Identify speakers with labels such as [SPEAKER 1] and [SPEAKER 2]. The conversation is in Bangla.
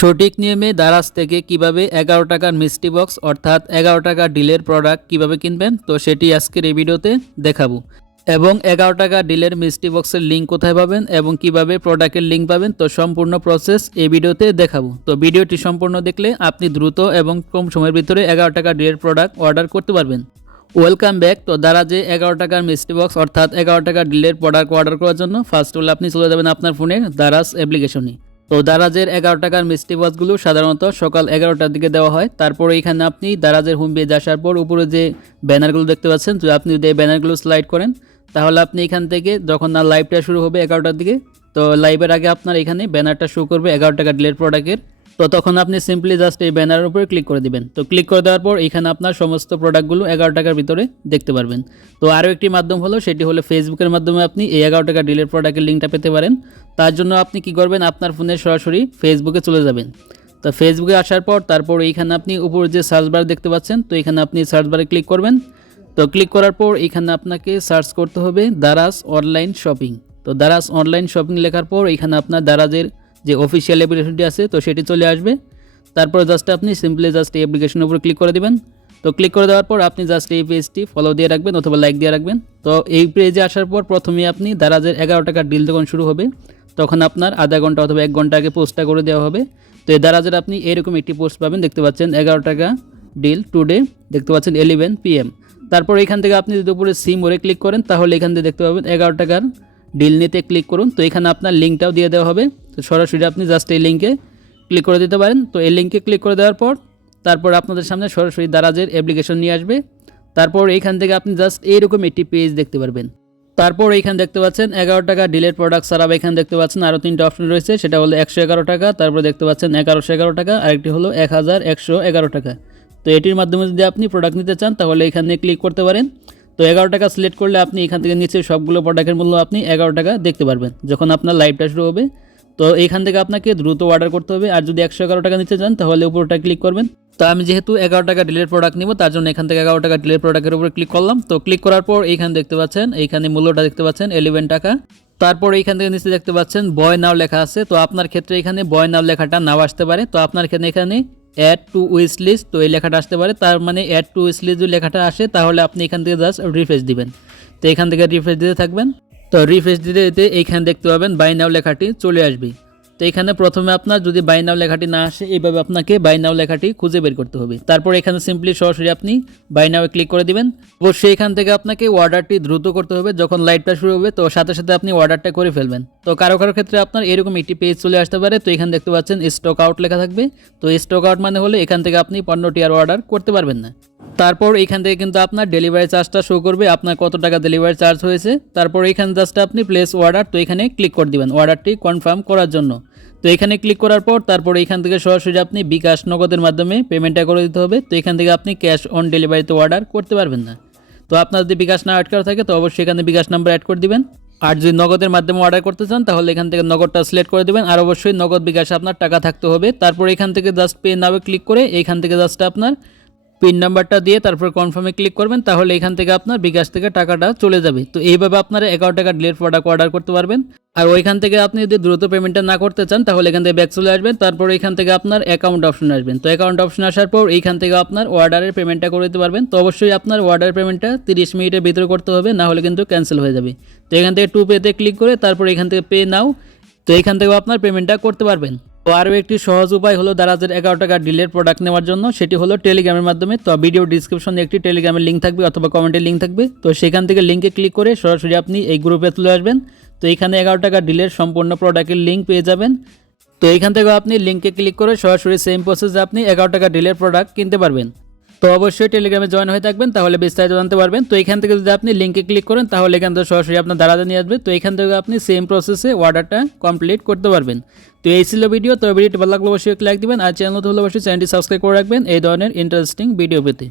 [SPEAKER 1] সঠিক নিয়মে দারাজ থেকে কীভাবে এগারো টাকার মিষ্টি বক্স অর্থাৎ এগারো টাকা ডিলের প্রোডাক্ট কীভাবে কিনবেন? তো সেটি আজকের এই ভিডিওতে দেখাবো। এবং এগারো টাকা ডিলের মিষ্টি বক্সের লিঙ্ক কোথায় পাবেন এবং কীভাবে প্রোডাক্টের লিঙ্ক পাবেন? তো সম্পূর্ণ প্রসেস এই ভিডিওতে দেখাবো। তো ভিডিওটি সম্পূর্ণ দেখলে আপনি দ্রুত এবং কম সময়ের ভিতরে এগারো টাকা ডিলের প্রোডাক্ট অর্ডার করতে পারবেন। ওয়েলকাম ব্যাক তো দারাজে এগারো টাকার মিষ্টি বক্স অর্থাৎ এগারো টাকা ডিলের প্রোডাক্ট অর্ডার করার জন্য ফার্স্ট হলে আপনি চলে যাবেন আপনার ফোনের দারাজ অ্যাপ্লিকেশনে তো দারাজের এগারো টাকার মিষ্টি বাসগুলো সাধারণত সকাল এগারোটার দিকে দেওয়া হয়। তারপরে এখানে আপনি দারাজের হোম পেজ আসার পর উপরে যে ব্যানারগুলো দেখতে পাচ্ছেন যদি আপনি যদি এই ব্যানারগুলো স্লাইড করেন, তাহলে আপনি এখান থেকে যখন না লাইভটা শুরু হবে এগারোটার দিকে, তো লাইভের আগে আপনার এখানে ব্যানারটা শুরু করবে এগারো টাকা ডিলের প্রোডাক্টের তো তখন আপনি সিম্পলি জাস্ট এই ব্যানারের উপরে ক্লিক করে দিবেন। তো ক্লিক করে দেওয়ার পর এখানে আপনার সমস্ত প্রোডাক্টগুলো এগারো টাকার ভিতরে দেখতে পারবেন। তো আরও একটি মাধ্যম হলো, সেটি হলো ফেসবুকের মাধ্যমে আপনি এই এগারো টাকা ডিলের প্রোডাক্টের লিঙ্কটা পেতে পারেন। তার জন্য আপনি কি করবেন, আপনার ফোনে সরাসরি ফেসবুকে চলে যাবেন। তো ফেসবুকে আসার পর তারপর এইখানে আপনি উপরে যে সার্চ বার দেখতে পাচ্ছেন, তো এখানে আপনি সার্চ বারে ক্লিক করবেন। তো ক্লিক করার পর এখানে আপনাকে সার্চ করতে হবে দারাজ অনলাইন শপিং তো দারাজ অনলাইন শপিং লেখার পর এখানে আপনার দারাজের যে অফিসিয়াল অ্যাপ্লিকেশনটি আছে, তো সেটি চলে আসবে। তারপর জাস্ট আপনি সিম্পলি জাস্ট এই অ্যাপ্লিকেশনের উপর ক্লিক করে দেবেন। তো ক্লিক করে দেওয়ার পর আপনি জাস্ট এই পেজটি ফলো দিয়ে রাখবেন অথবা লাইক দিয়ে রাখবেন। তো এই পেজে আসার পর প্রথমে আপনি দারাজের এগারো টাকার ডিল যখন শুরু হবে, তখন আপনার আধা ঘণ্টা অথবা এক ঘণ্টা আগে পোস্টটা করে দেওয়া হবে। তো এই দারাজের আপনি এরকম একটি পোস্ট পাবেন, দেখতে পাচ্ছেন এগারো টাকা ডিল টুডে দেখতে পাচ্ছেন এলেভেন পিএম তারপর এখান থেকে আপনি যদি উপরে সিম ওরে ক্লিক করেন, তাহলে এখান থেকে দেখতে পাবেন এগারো টাকার ডিল নিতে ক্লিক করুন। তো এখানে আপনার লিঙ্কটাও দিয়ে দেওয়া হবে। তো সরাসরি আপনি জাস্ট এই লিঙ্কে ক্লিক করে দিতে পারেন। তো এই লিঙ্কে ক্লিক করে দেওয়ার পর, তারপর আপনাদের সামনে সরাসরি দারাজের অ্যাপ্লিকেশন নিয়ে আসবে। তারপর এইখান থেকে আপনি জাস্ট এইরকম একটি পেজ দেখতে পারবেন। তারপর এইখানে দেখতে পাচ্ছেন এগারো টাকা ডিলের প্রোডাক্ট ছাড়াও এখানে দেখতে পাচ্ছেন আরও তিনটা অপশন রয়েছে। সেটা হলো একশো এগারো টাকা, তারপর দেখতে পাচ্ছেন এগারোশো এগারো টাকা, আরেকটি হলো এক হাজার একশো এগারো টাকা। তো এটির মাধ্যমে যদি আপনি প্রোডাক্ট নিতে চান, তাহলে এখানে ক্লিক করতে পারেন। তো এগারো টাকা সিলেক্ট করলে আপনি এখান থেকে নিচে সবগুলো প্রোডাক্টের মূল্য আপনি এগারো টাকা দেখতে পারবেন, যখন আপনার লাইভটা শুরু হবে। তো এইখান থেকে আপনাকে দ্রুত অর্ডার করতে হবে। আর যদি একশো এগারো টাকা নিতে চান, তাহলে উপরটা ক্লিক করবেন। তো আমি যেহেতু এগারো টাকা ডিলের প্রোডাক্ট নিব, তার জন্য এখান থেকে এগারো টাকা ডিলের প্রোডাক্টের উপরে ক্লিক করলাম। তো ক্লিক করার পর এইখানে দেখতে পাচ্ছেন, এইখানে মূল্যটা দেখতে পাচ্ছেন এলেভেন টাকা। তারপর এইখান থেকে নিচে দেখতে পাচ্ছেন বয় নাও লেখা আছে। তো আপনার ক্ষেত্রে এখানে বয় নাও লেখাটা নাও আসতে পারে। তো আপনার ক্ষেত্রে এখানে অ্যাড টু উইস লিস্ট তো এই লেখাটা আসতে পারে। তার মানে অ্যাড টু উইস লিস্ট যদি লেখাটা আসে, তাহলে আপনি এখান থেকে জাস্ট রিফ্রেশ দিবেন। তো এখান থেকে রিফ্রেশ দিতে থাকবেন। তো রিফ্রেশ দিতে দিতে এইখানে দেখতে পাবেন বাই নাও লেখাটি চলে আসবে। তো এখানে প্রথমে আপনার যদি বাই নাও লেখাটি না আসে, এইভাবে আপনাকে বাই নাও লেখাটি খুঁজে বের করতে হবে। তারপর এখানে সিম্পলি সরাসরি আপনি বাই নাওয়ে ক্লিক করে দিবেন। অবশ্যই এখান থেকে আপনাকে অর্ডারটি দ্রুত করতে হবে যখন লাইটটা শুরু হবে, তো সাথে সাথে আপনি অর্ডারটা করে ফেলবেন। তো কারও কারও ক্ষেত্রে আপনার এরকম একটি পেজ চলে আসতে পারে, তো এখানে দেখতে পাচ্ছেন স্টক আউট লেখা থাকবে। তো স্টক আউট মানে হলে এখান থেকে আপনি পণ্যটি আর অর্ডার করতে পারবেন না। তারপর এখান থেকে কিন্তু আপনার ডেলিভারি চার্জটা শো করবে, আপনার কত টাকা ডেলিভারি চার্জ হয়েছে। তারপর এখানে জাস্ট আপনি প্লেস অর্ডার তো এখানে ক্লিক করে দিবেন অর্ডারটি কনফার্ম করার জন্য। তো এখানে ক্লিক করার পর তারপর এখান থেকে সরাসরি আপনি বিকাশ নগদের মাধ্যমে পেমেন্টটা করে দিতে হবে। তো এখান থেকে আপনি ক্যাশ অন ডেলিভারিতে অর্ডার করতে পারবেন না। তো আপনার যদি বিকাশ না অ্যাড করা থাকে, তো অবশ্যই এখানে বিকাশ নাম্বার অ্যাড করে দিবেন। আর যদি নগদের মাধ্যমে অর্ডার করতে চান, তাহলে এখান থেকে নগদটা সিলেক্ট করে দেবেন। আর অবশ্যই নগদ বিকাশে আপনার টাকা থাকতে হবে। তারপর এখান থেকে জাস্ট পে নামে ক্লিক করে এখান থেকে জাস্ট আপনার পিন নাম্বারটা দিয়ে তারপর কনফার্মে ক্লিক করবেন, তাহলে এখান থেকে আপনার বিকাশ থেকে টাকাটা চলে যাবে। তো এইভাবে আপনারা এগারো টাকা ডিলেট প্রোডাক্ট অর্ডার করতে পারবেন। আর ওইখান থেকে আপনি যদি দ্রুত পেমেন্টটা না করতে চান, তাহলে এখান থেকে ব্যাক চলে আসবেন, তারপর এখান থেকে আপনার অ্যাকাউন্ট অপশন আসবেন। তো অ্যাকাউন্ট অপশন আসার পর এইখান থেকে আপনার অর্ডারের পেমেন্টটা করে দিতে পারবেন। তো অবশ্যই আপনার অর্ডার পেমেন্টটা তিরিশ মিনিটের ভিতরে করতে হবে, না হলে কিন্তু ক্যান্সেল হয়ে যাবে। তো এখান থেকে টু পেতে ক্লিক করে তারপর এখান থেকে পে নাও তো এখান থেকেও আপনার পেমেন্টটা করতে পারবেন। তো আরও একটি সহজ উপায় হলো দারাজের এগারো টাকা ডিলের প্রোডাক্ট নেওয়ার জন্য। সেটি হলো টেলিগ্রামের মাধ্যমে। তো ভিডিও ডিসক্রিপশনে একটি টেলিগ্রামের লিঙ্ক থাকবে অথবা কমেন্টের লিঙ্ক থাকবে। তো সেখান থেকে লিঙ্কে ক্লিক করে সরাসরি আপনি এই গ্রুপে চলে আসবেন। তো এখানে এগারো টাকা ডিলের সম্পূর্ণ প্রোডাক্টের লিঙ্ক পেয়ে যাবেন। তো এখান থেকেও আপনি লিঙ্কে ক্লিক করে সরাসরি সেম প্রসেসে আপনি এগারো টাকা ডিলের প্রোডাক্ট কিনতে পারবেন। তো অবশ্যই টেলিগ্রামে জয়েন হয়ে থাকবেন, তাহলে বিস্তারিত জানতে পারবেন। তো এখান থেকে যদি আপনি লিঙ্কে ক্লিক করেন, তাহলে এখান থেকে সরাসরি আপনার দাঁড়াতে নিয়ে আসবে। তো এখান থেকে আপনি সেম প্রসেসে অর্ডারটা কমপ্লিট করতে পারবেন। তো এই ছিল ভিডিও তো ভিডিওটি ভালো লাগলে অবশ্যই লাইক দিবেন, আর চ্যানেল হলে অবশ্যই চ্যানেলটি সাবস্ক্রাইব করে রাখবেন। এই ধরনের ইন্টারেস্টিং ভিডিও পেতে।